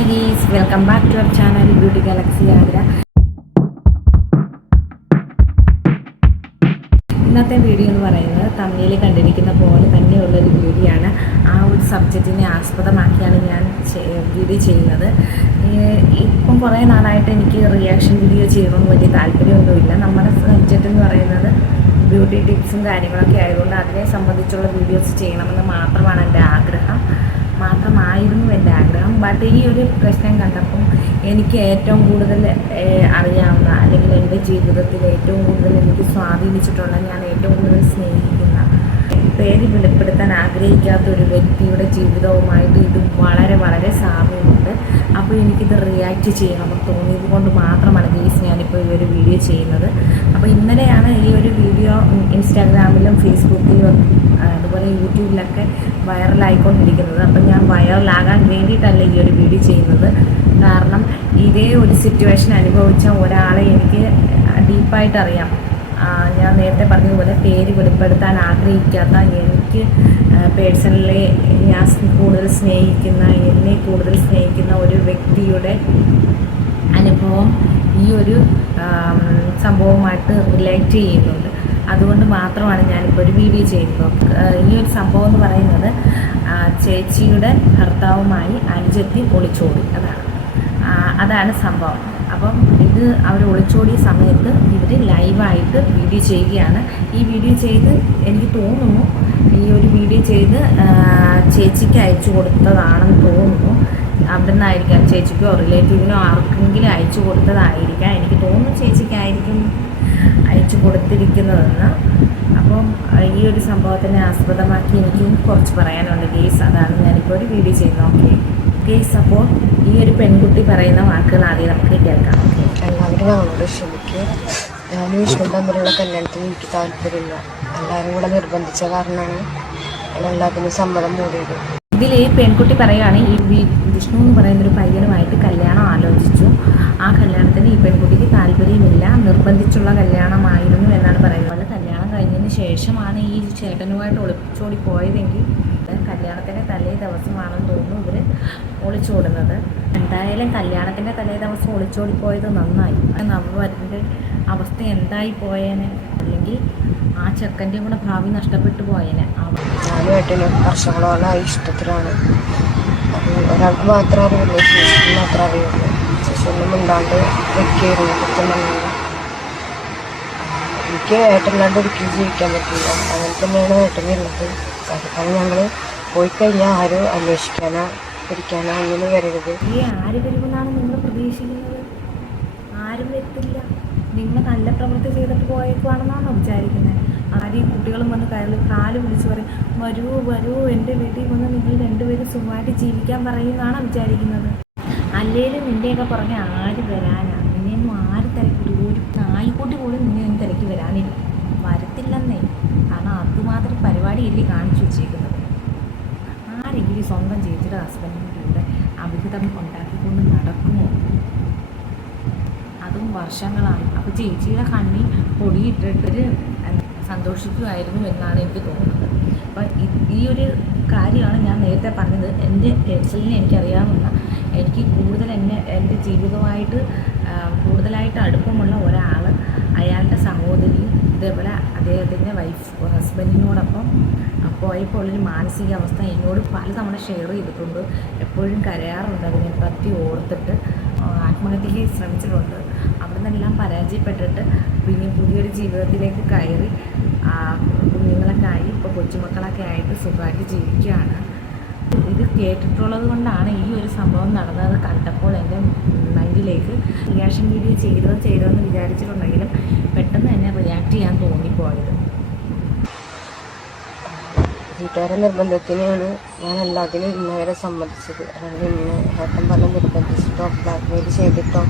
Hi guys welcome back to our channel beauty galaxy Agra ഇന്നത്തെ video എന്ന് പറയുന്നത് തമിഴിൽ കണ്ടിരിക്കുന്ന പോലെ തന്നെയുള്ളൊരു വീഡിയോ ആണ്. ആ ഒരു സബ്ജക്റ്റിനെ ആസ്പദമാക്കിയാണ് ഞാൻ വീഡിയോ ചെയ്യുന്നത്. ഇപ്പം കുറേ നാളായിട്ട് എനിക്ക് റിയാക്ഷൻ വീഡിയോ ചെയ്യണമെന്ന് വലിയ താല്പര്യമൊന്നുമില്ല. നമ്മുടെ സബ്ജക്റ്റ് എന്ന് പറയുന്നത് ബ്യൂട്ടി ടിപ്സും കാര്യങ്ങളൊക്കെ ആയതുകൊണ്ട് അതിനെ സംബന്ധിച്ചുള്ള വീഡിയോസ് ചെയ്യണമെന്ന് മാത്രമാണ് എന്റെ ആഗ്രഹം. മാത്രമായിരുന്നു എന്റെ ആഗ്രഹം. ബട്ട് ഈ ഒരു പ്രശ്നം കണ്ടപ്പം എനിക്ക് ഏറ്റവും കൂടുതൽ അറിയാവുന്ന അല്ലെങ്കിൽ എന്റെ ജീവിതത്തിൽ ഏറ്റവും കൂടുതൽ എനിക്ക് സ്വാധീനിച്ചിട്ടുള്ള ഞാൻ ഏറ്റവും കൂടുതൽ സ്നേഹിക്കുന്ന പേര് വെളിപ്പെടുത്താൻ ആഗ്രഹിക്കാത്ത ഒരു വ്യക്തിയുടെ ജീവിതവുമായിട്ട് ഇത് വളരെ വളരെ സാമ്യമുണ്ട്. അപ്പോൾ എനിക്കിത് റിയാക്ട് ചെയ്യണമെന്ന് തോന്നിയത് കൊണ്ട് മാത്രമാണ് ഗെയ്സ് ഞാനിപ്പോൾ ഈ ഒരു വീഡിയോ ചെയ്യുന്നത്. അപ്പോൾ ഇന്നലെയാണ് ഈ ഒരു വീഡിയോ ഇൻസ്റ്റാഗ്രാമിലും ഫേസ്ബുക്കിലും അതുപോലെ യൂട്യൂബിലൊക്കെ വൈറലായിക്കൊണ്ടിരിക്കുന്നത് അപ്പം ഞാൻ വൈറലാകാൻ വേണ്ടിയിട്ടല്ല ഈ ഒരു വീഡിയോ ചെയ്യുന്നത്. കാരണം ഇതേ ഒരു സിറ്റുവേഷൻ അനുഭവിച്ച ഒരാളെ എനിക്ക് ഡീപ്പായിട്ട് അറിയാം. ഞാൻ നേരത്തെ പറഞ്ഞതുപോലെ പേര് വെളിപ്പെടുത്താൻ ആഗ്രഹിക്കാത്ത എനിക്ക് പേഴ്സണലി ഞാൻ കൂടുതൽ സ്നേഹിക്കുന്ന എന്നെ കൂടുതൽ സ്നേഹിക്കുന്ന ഒരു വ്യക്തിയുടെ അനുഭവം ഈ ഒരു സംഭവമായിട്ട് റിലേറ്റ് ചെയ്യുന്നുണ്ട്. അതുകൊണ്ട് മാത്രമാണ് ഞാനിപ്പോൾ ഒരു വീഡിയോ ചെയ്യുന്നത്. ഈ ഒരു സംഭവം എന്ന് പറയുന്നത് ചേച്ചിയുടെ ഭർത്താവുമായി അനുജത്തി ഒളിച്ചോടി. അതാണ്. അതാണ് സംഭവം. അപ്പം ഇത് അവർ ഒളിച്ചോടിയ സമയത്ത് ഇവർ ലൈവായിട്ട് വീഡിയോ ചെയ്യുകയാണ്. ഈ വീഡിയോ ചെയ്ത് എനിക്ക് തോന്നുന്നു ഈ ഒരു വീഡിയോ ചെയ്ത് ചേച്ചിക്ക് അയച്ചു കൊടുത്തതാണെന്ന് തോന്നുന്നു. അവിടെ നിന്നായിരിക്കാം ചേച്ചിക്കോ റിലേറ്റീവിനോ ആർക്കെങ്കിലും അയച്ചു കൊടുത്തതായിരിക്കാം. എനിക്ക് തോന്നുന്നു ചേച്ചിക്കായിരിക്കും അയച്ചു കൊടുത്തിരിക്കുന്നതെന്ന്. അപ്പം ഈ ഒരു സംഭവത്തിനെ ആസ്പദമാക്കി എനിക്കും കുറച്ച് പറയാനുണ്ട് ഗേസ് അതാണ് ഞാനിപ്പോൾ ഒരു വീഡിയോ ചെയ്യുന്നത് ഓക്കെ ഗേസ് അപ്പോൾ ഈ ഒരു പെൺകുട്ടി പറയുന്ന വാക്കുകൾ ആദ്യം നമുക്ക് കേൾക്കാം. എല്ലാവരും ഞങ്ങളോട് ക്ഷമിക്കുക ഞാനും വിഷ്ണു തമ്മിലുള്ള കല്യാണത്തിന് എനിക്ക് താല്പര്യമില്ല. എല്ലാവരും കൂടെ നിർബന്ധിച്ച കാരണമാണ് എല്ലാത്തിനും സമ്മതം മൂടിയത്. ഇതിൽ ഈ പെൺകുട്ടി പറയുകയാണ് ഈ വിഷ്ണു എന്ന് പറയുന്ന ഒരു പയ്യനുമായിട്ട് കല്യാണം ആലോചിച്ചു. ആ കല്യാണത്തിന് ഈ പെൺകുട്ടിക്ക് താല്പര്യമില്ല നിർബന്ധിച്ചുള്ള കല്യാണമായിരുന്നു എന്നാണ് പറയുന്നത്. അവളുടെ കല്യാണം കഴിഞ്ഞതിന് ശേഷമാണ് ഈ ചേട്ടനുമായിട്ട് ഒളിച്ചോടി പോയതെങ്കിൽ കല്യാണത്തിന്റെ തലേ ദിവസമാണെന്ന് തോന്നുന്നു. ഇവർ ഒളിച്ചോടുന്നത്. എന്തായാലും കല്യാണത്തിന്റെ തലേ ദിവസം ഒളിച്ചോടിപ്പോയത് നന്നായി. നവവരന്റെ അവസ്ഥ എന്തായി പോയേനെ? അല്ലെങ്കിൽ ആ ചെക്കന്റെ കൂടെ ഭാവി നഷ്ടപ്പെട്ടു പോയേനെ? ഞാനും ഏട്ടനും വർഷങ്ങളോളമായി ഇഷ്ടത്തിലാണ്. ഒരാൾക്ക് മാത്രമേ അറിയുള്ളൂ ശേഷിക്ക് മാത്രമേ അറിയുള്ളൂ. ശേഷിയൊന്നും ഉണ്ടാണ്ട് എനിക്ക് ഏട്ടനില്ലാണ്ട് ഒരിക്കലും ജീവിക്കാൻ പറ്റില്ല. അങ്ങനെ തന്നെയാണ് ഏട്ടനുള്ളത് കാരണം ഞങ്ങൾ പോയി കഴിഞ്ഞാൽ ആരും അന്വേഷിക്കാനോ പിടിക്കാനോ ഒന്നും വരരുത്. ഈ ആര് വരുമെന്നാണ് നിങ്ങൾ പ്രതീക്ഷിക്കുന്നത്? ആരും വരത്തില്ല നിങ്ങൾ നല്ല പ്രവൃത്തി ചെയ്തിട്ട് പോയേക്കുവാണെന്നാണോ വിചാരിക്കുന്നത് ആരെയും കുട്ടികളും വന്ന് കയറി കാൽ വിളിച്ച് പറയും വരൂ വരൂ എന്റെ വീട്ടിൽ വന്ന് നിങ്ങൾ രണ്ടുപേരും സുഖമായിട്ട് ജീവിക്കാൻ പറയുമെന്നാണോ വിചാരിക്കുന്നത്? അല്ലേലും നിന്റെയൊക്കെ പുറകെ ആര് വരാനാണ് നിന്നെയൊന്നും ആര് തിരക്കി ഒരു നായിക്കൂട്ടി പോലും നിന്നെ ഒന്നും തിരക്കി വരാനില്ല. വരത്തില്ലെന്നേ. കാരണം അതുമാത്രം പരിപാടിയല്ലേ കാണിച്ചു വെച്ചേക്കുന്നത്. ആരെങ്കിലും സ്വന്തം ചേച്ചിയുടെ ഹസ്ബൻഡിന്റെ കൂടെ അവിഹിതം ഉണ്ടാക്കിക്കൊണ്ട് നടക്കുമോ? അതും വർഷങ്ങളാണ് അപ്പോൾ ചേച്ചിയുടെ കണ്ണി പൊടിയിട്ടിട്ട് സന്തോഷിക്കുമായിരുന്നു എന്നാണ് എനിക്ക് തോന്നുന്നത്. അപ്പം ഈ ഒരു കാര്യമാണ് ഞാൻ നേരത്തെ പറഞ്ഞത്. എന്റെ പേഴ്സണലി എനിക്കറിയാവുന്ന എനിക്ക് കൂടുതൽ എന്നെ എന്റെ ജീവിതമായിട്ട് കൂടുതലായിട്ട് അടുപ്പമുള്ള ഒരാൾ അയാളുടെ സഹോദരി ഇതേപോലെ അദ്ദേഹത്തിന്റെ വൈഫ് ഹസ്ബൻഡിനോടൊപ്പം പോയപ്പോൾ ഉള്ളൊരു മാനസികാവസ്ഥ എന്നോട് പലതവണ ഷെയർ ചെയ്തിട്ടുണ്ട്. എപ്പോഴും കരയാറുണ്ട് അതിനെപ്പറ്റി ഓർത്തിട്ട്. ആ, ആത്മഹത്യയ്ക്ക് ശ്രമിച്ചിട്ടുണ്ട്. അവിടെ നിന്നെല്ലാം പരാജയപ്പെട്ടിട്ട് പിന്നെ പുതിയൊരു ജീവിതത്തിലേക്ക് കയറി കുഞ്ഞുങ്ങളൊക്കെ ആയി ഇപ്പോൾ കൊച്ചുമക്കളൊക്കെ ആയിട്ട് സുഖമായിട്ട് ജീവിക്കുകയാണ്. ഇത് കേട്ടിട്ടുള്ളത് കൊണ്ടാണ് ഈ ഒരു സംഭവം നടന്നത്. കണ്ടപ്പോൾ എന്റെ മൈൻഡിലേക്ക് റിയാക്ഷൻ വീഡിയോ ചെയ്തോ ചെയ്തോ എന്ന് വിചാരിച്ചിട്ടുണ്ടെങ്കിലും പെട്ടെന്ന് തന്നെ റിയാക്ട് ചെയ്യാൻ തോന്നിപ്പോയത്. വീട്ടുകാരെ നിർബന്ധത്തിനാണ് ഞാൻ എല്ലാത്തിനും ഇന്നവരെ സമ്മതിച്ചത്. അല്ലെങ്കിൽ ഇന്ന് ഏട്ടൻ പറഞ്ഞ നിർബന്ധിച്ചിട്ടോ ബ്ലാക്ക്മെയിൽ ചെയ്തിട്ടോ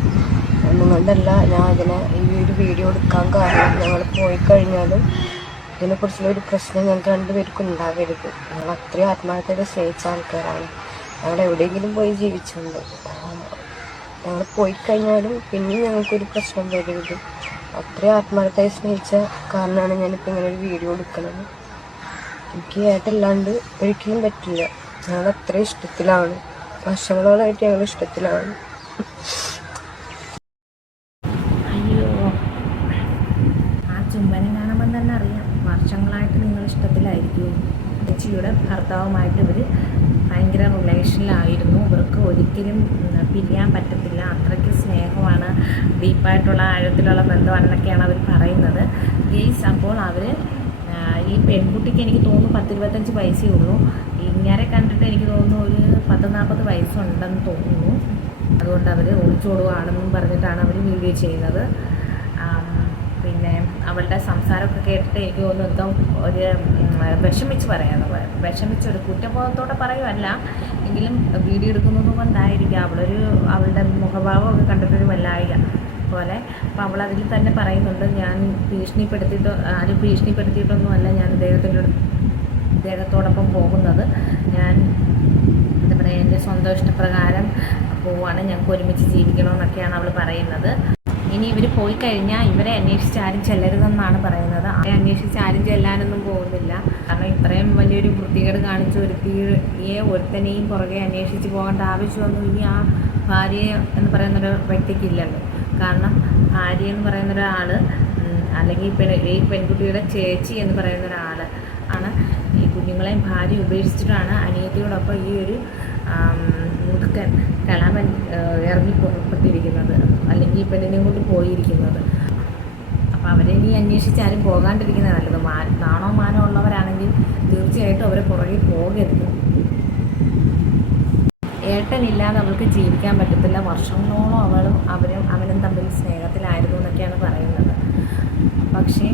ഒന്നുകൊണ്ടല്ല ഞാൻ അതിനെ ഈ ഒരു വീഡിയോ എടുക്കാൻ കാരണം ഞങ്ങൾ പോയി കഴിഞ്ഞാലും ഇതിനെക്കുറിച്ചുള്ള ഒരു പ്രശ്നം ഞങ്ങൾക്ക് രണ്ടുപേർക്കും ഉണ്ടാകരുത്. ഞങ്ങൾ അത്രയും ആത്മാർത്ഥത സ്നേഹിച്ച ആൾക്കാരാണ്. ഞങ്ങൾ എവിടെയെങ്കിലും പോയി ജീവിച്ചുണ്ട് ഞങ്ങൾ പോയി കഴിഞ്ഞാലും പിന്നെയും ഞങ്ങൾക്കൊരു പ്രശ്നം വരരുത് അത്രയും ആത്മാർത്ഥമായി സ്നേഹിച്ച കാരണമാണ് ഞാനിപ്പോൾ ഇങ്ങനെ ഒരു വീഡിയോ എടുക്കുന്നത്. എനിക്ക് ഏട്ടല്ലാണ്ട് ഒരിക്കലും പറ്റില്ല. ഞങ്ങൾ അത്ര ഇഷ്ടത്തിലാണ്. വർഷങ്ങളോളായിട്ട് ഞങ്ങൾ ഇഷ്ടത്തിലാണ്. അയ്യോ. ആ ചുംബനം കാണുമ്പോൾ തന്നെ അറിയാം. വർഷങ്ങളായിട്ട് നിങ്ങൾ ഇഷ്ടത്തിലായിരിക്കും ചേച്ചിയുടെ ഭർത്താവുമായിട്ട് ഇവർ ഭയങ്കര റിലേഷനിലായിരുന്നു. ഇവർക്ക് ഒരിക്കലും പിരിയാൻ പറ്റത്തില്ല. അത്രയ്ക്ക് സ്നേഹമാണ് ഡീപ്പായിട്ടുള്ള ആഴത്തിലുള്ള ബന്ധമാണെന്നൊക്കെയാണ് അവർ പറയുന്നത്. ഗെയ്സ് അപ്പോൾ അവർ ഈ പെൺകുട്ടിക്ക് എനിക്ക് തോന്നുന്നു പത്തിരുപത്തഞ്ച് വയസ്സേ ഉള്ളൂ. ഇങ്ങനെ കണ്ടിട്ട് എനിക്ക് തോന്നുന്നു ഒരു പത്ത് നാൽപ്പത് വയസ്സുണ്ടെന്ന് തോന്നുന്നു. അതുകൊണ്ട് അവർ ഒളിച്ചോടുകയാണെന്നും പറഞ്ഞിട്ടാണ് അവർ വീഡിയോ ചെയ്യുന്നത്. പിന്നെ അവളുടെ സംസാരമൊക്കെ കേട്ടിട്ട് എനിക്ക് തോന്നുന്നു എന്തോ ഒരു വിഷമിച്ച് പറയാന്ന്. വിഷമിച്ച് ഒരു കുറ്റബോധത്തോടെ പറയുമല്ല എങ്കിലും വീഡിയോ എടുക്കുന്നത് കൊണ്ടായിരിക്കും. അവളൊരു അവളുടെ മുഖഭാവമൊക്കെ കണ്ടിട്ടൊരു വല്ലായിക പോലെ. അപ്പോൾ അവൾ അതിൽ തന്നെ പറയുന്നുണ്ട്. ഞാൻ ഭീഷണിപ്പെടുത്തിയിട്ടോ ആരും ഭീഷണിപ്പെടുത്തിയിട്ടൊന്നുമല്ല ഞാൻ ഇദ്ദേഹത്തിന്റെ ഇദ്ദേഹത്തോടൊപ്പം പോകുന്നത്. ഞാൻ എന്താ പറയുക എന്റെ സ്വന്തം ഇഷ്ടപ്രകാരം പോവാണ് ഞങ്ങൾക്ക് ഒരുമിച്ച് ജീവിക്കണമെന്നൊക്കെയാണ് അവൾ പറയുന്നത്. ഇനി ഇവർ പോയി കഴിഞ്ഞാൽ ഇവരെ അന്വേഷിച്ച് ആരും ചെല്ലരുതെന്നാണ് പറയുന്നത്. അവരെ അന്വേഷിച്ച് ആരും ചെല്ലാനൊന്നും പോകുന്നില്ല. കാരണം ഇത്രയും വലിയൊരു വൃത്തികേട് കാണിച്ച ഒരുത്തിയെ ഒരുത്തനെയും പുറകെ അന്വേഷിച്ച് പോകേണ്ട ആവശ്യമൊന്നും ഇനി ആ ഭാര്യ എന്ന് പറയുന്നൊരു വ്യക്തിക്കില്ലല്ലോ കാരണം ഭാര്യ എന്ന് പറയുന്ന ഒരാൾ അല്ലെങ്കിൽ ഈ പെൺ ഈ പെൺകുട്ടിയുടെ ചേച്ചി എന്ന് പറയുന്ന ഒരാൾ ആണ്. ഈ കുഞ്ഞുങ്ങളെയും ഭാര്യ ഉപേക്ഷിച്ചിട്ടാണ് അനിയത്തിയോടൊപ്പം ഈ ഒരു ആം, മുതുക്കൻ കലാമൻ ഇറങ്ങി പുറപ്പെട്ടിരിക്കുന്നത് അല്ലെങ്കിൽ പെണ്ണിനെയും കൊണ്ട് പോയിരിക്കുന്നത്. അപ്പോൾ അവരെ ഇനി അന്വേഷിച്ച് ആരും പോകാണ്ടിരിക്കുന്നത് നല്ലത്. മാ നാണോ മാനോ ഉള്ളവരാണെങ്കിൽ തീർച്ചയായിട്ടും അവരെ പുറകെ പോകരുത്. ഏട്ടനില്ലാതെ അവൾക്ക് ജീവിക്കാൻ പറ്റത്തില്ല. വർഷങ്ങളോളം അവളും അവരും അവനും തമ്മിൽ സ്നേഹത്തിലായിരുന്നു എന്നൊക്കെയാണ് പറയുന്നത്. പക്ഷേ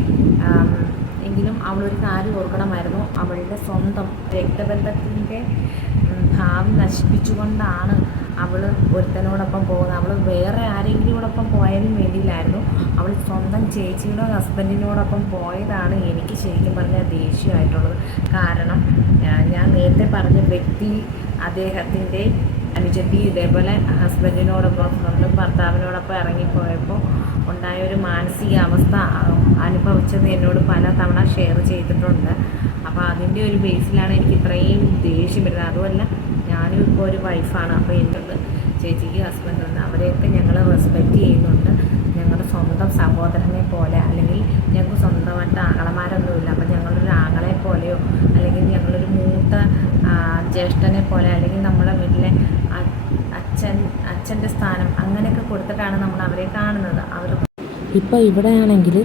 എങ്കിലും അവളൊരു കാര്യം ഓർക്കണമായിരുന്നു. അവളുടെ സ്വന്തം രക്തബന്ധത്തിന്റെ ഭാവി നശിപ്പിച്ചുകൊണ്ടാണ് അവൾ ഒരുത്തനോടൊപ്പം പോകുന്നത്. അവൾ വേറെ ആരെങ്കിലോടൊപ്പം പോയാലും വേണ്ടിയില്ലായിരുന്നു. അവൾ സ്വന്തം ചേച്ചിയുടെ ഹസ്ബൻഡിനോടൊപ്പം പോയതാണ് എനിക്ക് ശരിക്കും പറഞ്ഞാൽ ദേഷ്യമായിട്ടുള്ളത്. കാരണം ഞാൻ നേരത്തെ പറഞ്ഞ വ്യക്തി അദ്ദേഹത്തിന്റെ അനുജത്തി ഇതേപോലെ ഹസ്ബൻഡിനോടൊപ്പം സ്വന്തം ഭർത്താവിനോടൊപ്പം ഇറങ്ങിപ്പോയപ്പോൾ ഉണ്ടായ ഒരു മാനസികാവസ്ഥ അനുഭവിച്ചത് എന്നോട് പല തവണ ഷെയർ ചെയ്തിട്ടുണ്ട്. അപ്പോൾ അതിന്റെ ഒരു ബേസിലാണ് എനിക്ക് ഇത്രയും ദേഷ്യം വരുന്നത്. അതുമല്ല ഞാനും ഇപ്പോൾ ഒരു വൈഫാണ് അപ്പോൾ എന്റെ ചേച്ചിക്ക് ഹസ്ബൻഡുണ്ട് അവരെയൊക്കെ ഞങ്ങൾ റെസ്പെക്റ്റ് ചെയ്യുന്നുണ്ട്. ഞങ്ങളുടെ സ്വന്തം സഹോദരനെ പോലെ അല്ലെങ്കിൽ ഞങ്ങൾക്ക് സ്വന്തമായിട്ട് ആങ്ങളമാരൊന്നുമില്ല. അപ്പോൾ ഞങ്ങളൊരു ആങ്ങളെ പോലെയോ അല്ലെങ്കിൽ ഞങ്ങളൊരു മൂത്ത ജ്യേഷ്ഠനെ പോലെ അല്ലെങ്കിൽ നമ്മുടെ വീട്ടിലെ അച്ഛൻ അച്ഛന്റെ സ്ഥാനം അങ്ങനെയൊക്കെ കൊടുത്തിട്ടാണ് നമ്മൾ അവരെ കാണുന്നത്. അവർ ഇപ്പോൾ ഇവിടെയാണെങ്കിൽ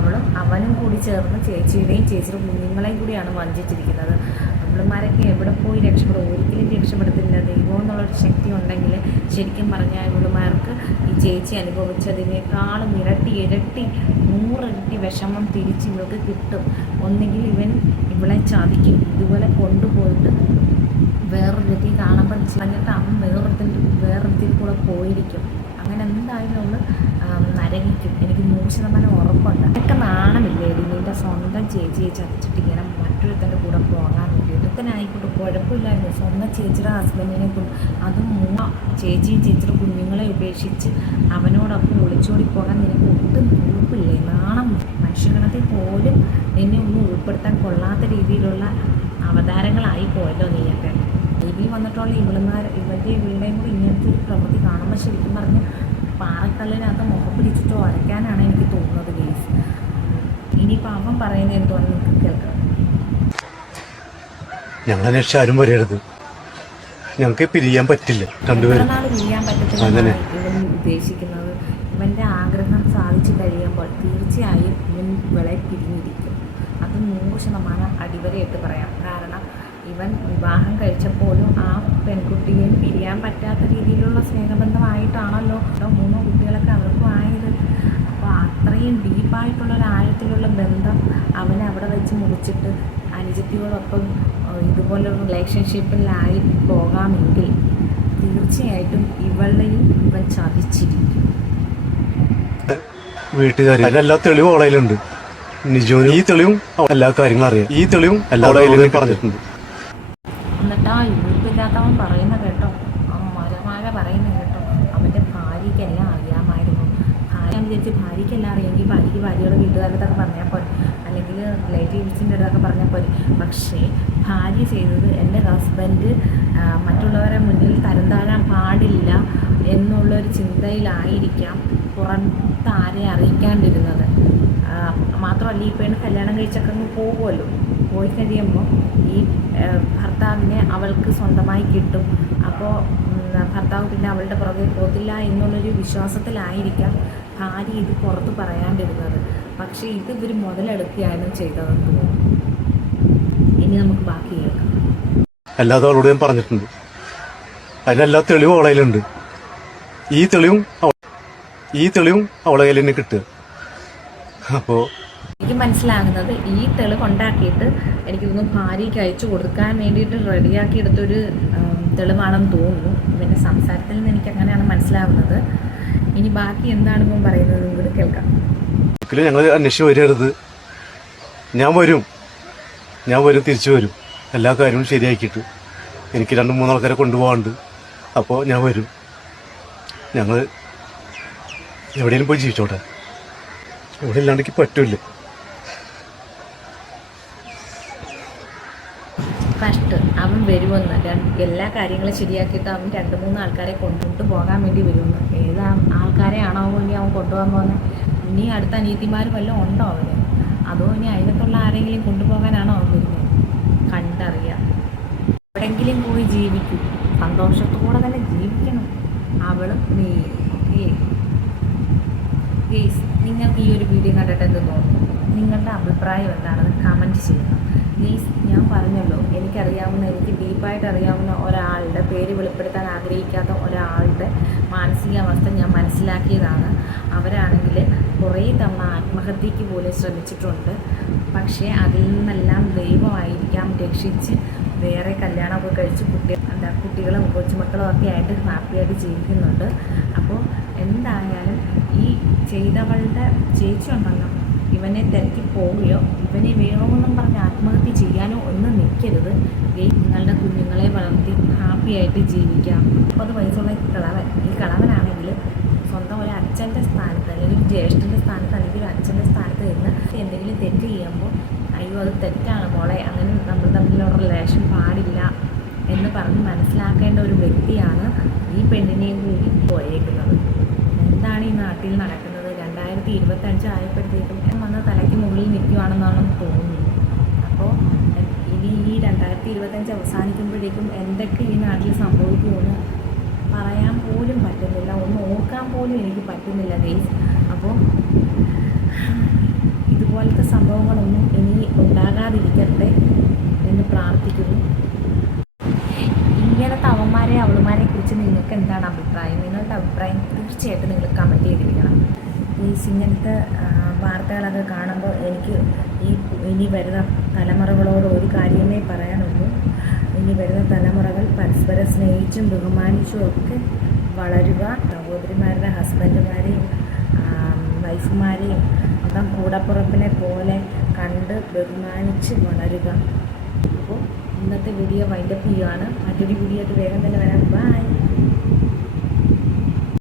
അവളും അവനും കൂടി ചേർന്ന് ചേച്ചിയുടെയും ചേച്ചിയുടെ കുഞ്ഞുങ്ങളെയും കൂടിയാണ് വഞ്ചിച്ചിരിക്കുന്നത്. അവളുമാരൊക്കെ എവിടെ പോയി രക്ഷപ്പെടും? ഒരിക്കലും രക്ഷപ്പെടത്തില്ല. ദൈവം എന്നുള്ളൊരു ശക്തി ഉണ്ടെങ്കിൽ ശരിക്കും പറഞ്ഞാൽ ഇവളുമാർക്ക് ഈ ചേച്ചി അനുഭവിച്ചതിനേക്കാളും ഇരട്ടി ഇരട്ടി നൂറിരട്ടി വിഷമം തിരിച്ച് ഇവൾക്ക് കിട്ടും. ഒന്നുകിൽ ഇവൻ ഇവളെ ചതിക്കും. ഇതുപോലെ കൊണ്ടുപോയിട്ട് വേറൊരുത്തി കാണുമ്പോൾ പറഞ്ഞിട്ട് അവൻ വേറൊരുത്തിൽ വേറൊരുത്തിൽ കൂടെ പോയിരിക്കും. അങ്ങനെ എന്തായാലും ഒന്ന് നരകിക്കും. എനിക്ക് നൂറ് ശതമാനം ഉറപ്പുണ്ട്. അതൊക്കെ നാണമില്ലേ? നിന്റെ സ്വന്തം ചേച്ചിയെ ചതിച്ചിട്ട് ഇങ്ങനെ മറ്റൊരുത്തന്റെ കൂടെ പോകാൻ വേണ്ടി. ഒരുത്തനായിക്കോട്ടെ കുഴപ്പമില്ലായിരുന്നു. സ്വന്തം ചേച്ചിയുടെ ഹസ്ബൻഡിനെ കൊണ്ട് അതും മൂന്ന ചേച്ചിയും ചേച്ചിയുടെ കുഞ്ഞുങ്ങളെ ഉപേക്ഷിച്ച് അവനോടൊപ്പം ഒളിച്ചോടി പോകാൻ നിനക്ക് ഒട്ടും ഉറപ്പില്ലേ? നാണം. മനുഷ്യഗണത്തിൽ പോലും നിന്നെ ഒന്നും ഉൾപ്പെടുത്താൻ കൊള്ളാത്ത രീതിയിലുള്ള അവതാരങ്ങളായി പോയല്ലോ നീയൊക്കെ. ടിവിയിൽ വന്നിട്ടുള്ള ഇവളുമാർ ഇവരുടെ ഇവളുടെയും കൂടി ഇങ്ങനത്തെ ഒരു പ്രവൃത്തി കാണുമ്പോൾ ശരിക്കും പറഞ്ഞ് പാറക്കല്ലിനകത്ത് മുഖം പിടിച്ചിട്ടോ അരയ്ക്കാനാണ് എനിക്ക് തോന്നുന്നത് ഗേസ്. ഇനിയിപ്പോൾ അവൻ പറയുന്നത് എന്തുവാന്ന് നിങ്ങൾക്ക് കേൾക്കാം. അന്വേഷിച്ച് ആരും വരരുത് ഞങ്ങൾക്ക് പിരിയാൻ പറ്റില്ല രണ്ടുപേരും. പറ്റത്തില്ല ഉദ്ദേശിക്കുന്നത്. ഇവന്റെ ആഗ്രഹം സാധിച്ചു കഴിയുമ്പോൾ തീർച്ചയായും ഇവൻ വിളയെ പിരിഞ്ഞിരിക്കും. അത് നൂറ് ശതമാനം അടിവരയിട്ട് പറയാം. ഇവൻ വിവാഹം കഴിച്ചപ്പോഴും ആ പെൺകുട്ടിയെ പിരിയാൻ പറ്റാത്ത രീതിയിലുള്ള സ്നേഹബന്ധമായിട്ടാണല്ലോ രണ്ടോ മൂന്നോ കുട്ടികളൊക്കെ അവർക്കും ആയത്? അപ്പോൾ അത്രയും ഡീപ്പായിട്ടുള്ള ഒരു ആഴത്തിലുള്ള ബന്ധം അവനെ അവിടെ വെച്ച് മുറിച്ചിട്ട് അനുജത്തിയോടൊപ്പം ഇതുപോലൊരു റിലേഷൻഷിപ്പിലായി പോകാമെങ്കിൽ തീർച്ചയായിട്ടും ഇവളെയും ഇവൻ ചതിച്ചിരിക്കും. വീട്ടുകാരി എല്ലാ തെളിവും നിജോന് ഈ തെളിവും എല്ലാ കാര്യങ്ങളും അറിയാം. ഈ തെളിവും എല്ലാ പറഞ്ഞിട്ടുണ്ട്. യൂത്തില്ലാത്തവൻ പറയുന്ന കേട്ടോ. ആ മരമാല പറയുന്ന കേട്ടോ. അവന്റെ ഭാര്യയ്ക്കെല്ലാം അറിയാമായിരുന്നു. ഭാര്യ വിചാരിച്ച് ഭാര്യയ്ക്കെല്ലാം അറിയാമെങ്കിൽ ഭാര്യയ്ക്ക് ഭാര്യയുടെ വീട്ടുകാരത്തൊക്കെ പറഞ്ഞാൽ പോലെ അല്ലെങ്കിൽ റിലേറ്റീവ്സിന്റെ അടുത്തൊക്കെ പറഞ്ഞാൽ പോരെ. പക്ഷേ ഭാര്യ ചെയ്തത് എന്റെ ഹസ്ബൻഡ് മറ്റുള്ളവരെ മുന്നിൽ തരം താഴാൻ പാടില്ല എന്നുള്ളൊരു ചിന്തയിലായിരിക്കാം പുറത്ത് ആരെ അറിയിക്കാണ്ടിരുന്നത്. മാത്രമല്ല ഈ പെണ്ണ് കല്യാണം കഴിച്ചൊക്കെ അങ്ങ് പോകുമല്ലോ. പോയി കഴിയുമ്പോൾ ഈ ഭർത്താവിനെ അവൾക്ക് സ്വന്തമായി കിട്ടും. അപ്പോൾ ഭർത്താവ് പിന്നെ അവളുടെ പുറകെ പോകത്തില്ല എന്നുള്ളൊരു വിശ്വാസത്തിലായിരിക്കാം ഭാര്യ ഇത് പുറത്ത് പറയാണ്ടിരുന്നത്. പക്ഷേ ഇത് ഇവർ മുതലെടുക്കുകയാണ് ചെയ്തതെന്ന് തോന്നുന്നു. ഇനി നമുക്ക് ബാക്കി കേൾക്കാം. അല്ലാതെ അവളോട് ഞാൻ പറഞ്ഞിട്ടുണ്ട്. അതിനെല്ലാ തെളിവും അവളെ കയ്യിലുണ്ട്. ഈ തെളിവും ഈ തെളിവും അവളെ കയ്യിൽ തന്നെ കിട്ടുക. അപ്പോ എനിക്ക് മനസ്സിലാകുന്നത് ഈ തെളിവ് കൊണ്ടാക്കിയിട്ട് എനിക്ക് തോന്നുന്നു ഭാര്യയ്ക്ക് അയച്ചു കൊടുക്കാൻ വേണ്ടിയിട്ട് റെഡിയാക്കി എടുത്തൊരു തെളിവാണെന്ന് തോന്നുന്നു. പിന്നെ സംസാരത്തിൽ നിന്ന് എനിക്ക് അങ്ങനെയാണ് മനസ്സിലാവുന്നത്. ഇനി ബാക്കി എന്താണ് ഇപ്പം പറയുന്നത്? കൂടി കേൾക്കാം. ഒരിക്കലും ഞങ്ങൾ അന്വേഷിച്ച് വരരുത് ഞാൻ വരും. ഞാൻ വരും തിരിച്ചു വരും. എല്ലാ കാര്യവും ശരിയാക്കിയിട്ട്. എനിക്ക് രണ്ട് മൂന്നാൾക്കാരെ കൊണ്ടുപോകാണ്ട് അപ്പോൾ ഞാൻ വരും. ഞങ്ങൾ എവിടെയെങ്കിലും പോയി ജീവിച്ചോട്ടെ. ഇവിടെ ഇല്ലാണ്ടെങ്കിൽ ഫസ്റ്റ് അവൻ വരുമെന്ന്. എല്ലാ കാര്യങ്ങളും ശരിയാക്കിയിട്ട് അവൻ രണ്ട് മൂന്ന് ആൾക്കാരെ കൊണ്ടുകൊണ്ട് പോകാൻ വേണ്ടി വരുമെന്ന്. ഏത് ആൾക്കാരെ ആൾക്കാരെയാണോ ഇനി അവൻ കൊണ്ടുപോകാൻ പോകുന്നത് ഇനി അടുത്ത അനീതിമാർ വല്ലതും ഉണ്ടോ അവന് അതോ ഇനി അതിനകത്തുള്ള ആരെങ്കിലും കൊണ്ടുപോകാനാണോ അവൻ വരുന്നത്? കണ്ടറിയാം. എവിടെങ്കിലും പോയി ജീവിക്കും. സന്തോഷത്തോടെ തന്നെ ജീവിക്കണം. അവളും നീ ഓക്കേ. ഗെയ്സ് നിങ്ങൾക്ക് ഈ ഒരു വീഡിയോ കണ്ടിട്ട് എന്ത് തോന്നുന്നു? നിങ്ങളുടെ അഭിപ്രായം എന്താണെന്ന് കമന്റ് ചെയ്യണം. ഗെയ്സ് ഞാൻ പറഞ്ഞല്ലോ എനിക്കറിയാവുന്ന എനിക്ക് ഡീപ്പായിട്ട് അറിയാവുന്ന ഒരാളുടെ പേര് വെളിപ്പെടുത്താൻ ആഗ്രഹിക്കാത്ത ഒരാളുടെ മാനസികാവസ്ഥ ഞാൻ മനസ്സിലാക്കിയതാണ്. അവരാണെങ്കിൽ കുറേ തവണ ആത്മഹത്യക്ക് പോലും ശ്രമിച്ചിട്ടുണ്ട്. പക്ഷേ അതിൽ നിന്നെല്ലാം ദൈവമായിരിക്കാം രക്ഷിച്ച് വേറെ കല്യാണമൊക്കെ കഴിച്ച് കുട്ടി എന്താ കുട്ടികളും കൊച്ചുമക്കളും ഒക്കെ ആയിട്ട് ഹാപ്പിയായിട്ട് ജീവിക്കുന്നുണ്ട്. അപ്പോൾ എന്തായാലും ഈ ചെയ്തവളുടെ ചേച്ചി ഉണ്ടല്ലോ ഇവനെ തിരക്കി പോവുകയോ ഇവനെ വേണമെന്നും പറഞ്ഞ് ആത്മഹത്യ ചെയ്യാനോ ഒന്നും നിൽക്കരുത്. നിങ്ങളുടെ കുഞ്ഞുങ്ങളെ വളർത്തി ഹാപ്പിയായിട്ട് ജീവിക്കാം. മുപ്പത് വയസ്സുള്ള ഈ കിളവൻ ഈ കിളവനാണെങ്കിൽ സ്വന്തം ഒരു അച്ഛന്റെ സ്ഥാനത്ത് അല്ലെങ്കിൽ ഒരു ജ്യേഷ്ഠന്റെ സ്ഥാനത്ത് അല്ലെങ്കിൽ ഒരു അച്ഛന്റെ സ്ഥാനത്ത് നിന്ന് എന്തെങ്കിലും തെറ്റ് ചെയ്യുമ്പോൾ അയ്യോ അത് തെറ്റാണ് മോളെ അങ്ങനെ നമ്മൾ തമ്മിലുള്ള റിലേഷൻ പാടില്ല എന്ന് പറഞ്ഞ് മനസ്സിലാക്കേണ്ട ഒരു വ്യക്തിയാണ് ഈ പെണ്ണിനെയും കൂടി പോയേക്കുന്നത് എന്താണ് ഈ നാട്ടിൽ നടക്കുന്നത് രണ്ടായിരത്തി ആയപ്പോഴത്തേക്കും വന്ന തലയ്ക്ക് മുകളിൽ നിൽക്കുകയാണെന്നാണ് തോന്നുന്നത്. അപ്പോൾ ഇനി ഈ രണ്ടായിരത്തി ഇരുപത്തഞ്ച് അവസാനിക്കുമ്പോഴേക്കും എന്തൊക്കെ ഈ നാട്ടിൽ സംഭവിക്കുമെന്ന് പറയാൻ പോലും പറ്റുന്നില്ല. ഒന്ന് ഓർക്കാൻ പോലും എനിക്ക് പറ്റുന്നില്ല ഗെയ്സ് അപ്പോൾ ഇതുപോലത്തെ സംഭവങ്ങളൊന്നും ഇനി ഉണ്ടാകാതിരിക്കട്ടെ എന്ന് പ്രാർത്ഥിക്കുന്നു. ഇങ്ങനത്തെ അവന്മാരെ അവളുമാരെ കുറിച്ച് നിങ്ങൾക്ക് എന്താണ് അഭിപ്രായം? നിങ്ങളുടെ അഭിപ്രായം തീർച്ചയായിട്ടും നിങ്ങൾ കമന്റ് ചെയ്തിരിക്കണം. പ്ലീസ് ഇങ്ങനത്തെ വാർത്തകളൊക്കെ കാണുമ്പോൾ എനിക്ക് ഈ ഇനി വരുന്ന തലമുറകളോട് ഒരു കാര്യമേ പറയാനുള്ളൂ. ഇനി വരുന്ന തലമുറകൾ പരസ്പരം സ്നേഹിച്ചും ബഹുമാനിച്ചും ഒക്കെ വളരുക. സഹോദരിമാരുടെ ഹസ്ബൻഡുമാരെയും വൈഫുമാരെയും അപ്പം കൂടപ്പുറപ്പിനെ പോലെ കണ്ട് ബഹുമാനിച്ച് വളരുക. അപ്പോൾ ഇന്നത്തെ വീഡിയോ വൈൻഡപ്പ് ചെയ്യുകയാണ് മറ്റൊരു വീഡിയോ വേഗം തന്നെ വരാം. ബൈ